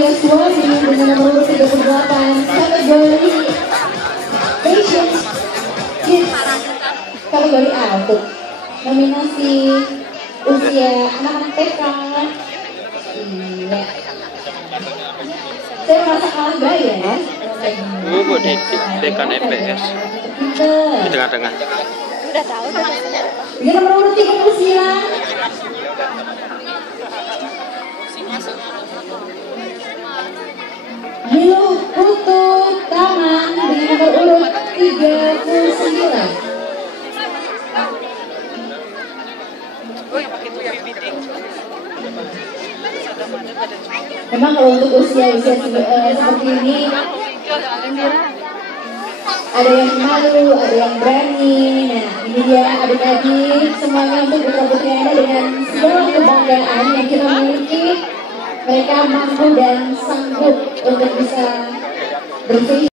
Yaswari dengan nomor 38 kategori Asian Kids kategori A untuk nominasi usia anak-anak TK. Iya. Saya merasa kalah gaya ya. Bu di dekan EPS di tengah-tengah. Udah tahu. Dia nomor urut 39. Milu Putu Taman dengan nomor urut 39. Memang kalau untuk usia-usia seperti ini ada yang malu, ada yang berani. Nah, ini dia adik-adik semuanya untuk putra-putri Anda dengan segala kebanggaan yang kita miliki. Mereka mampu dan sanggup untuk bisa berfungsi.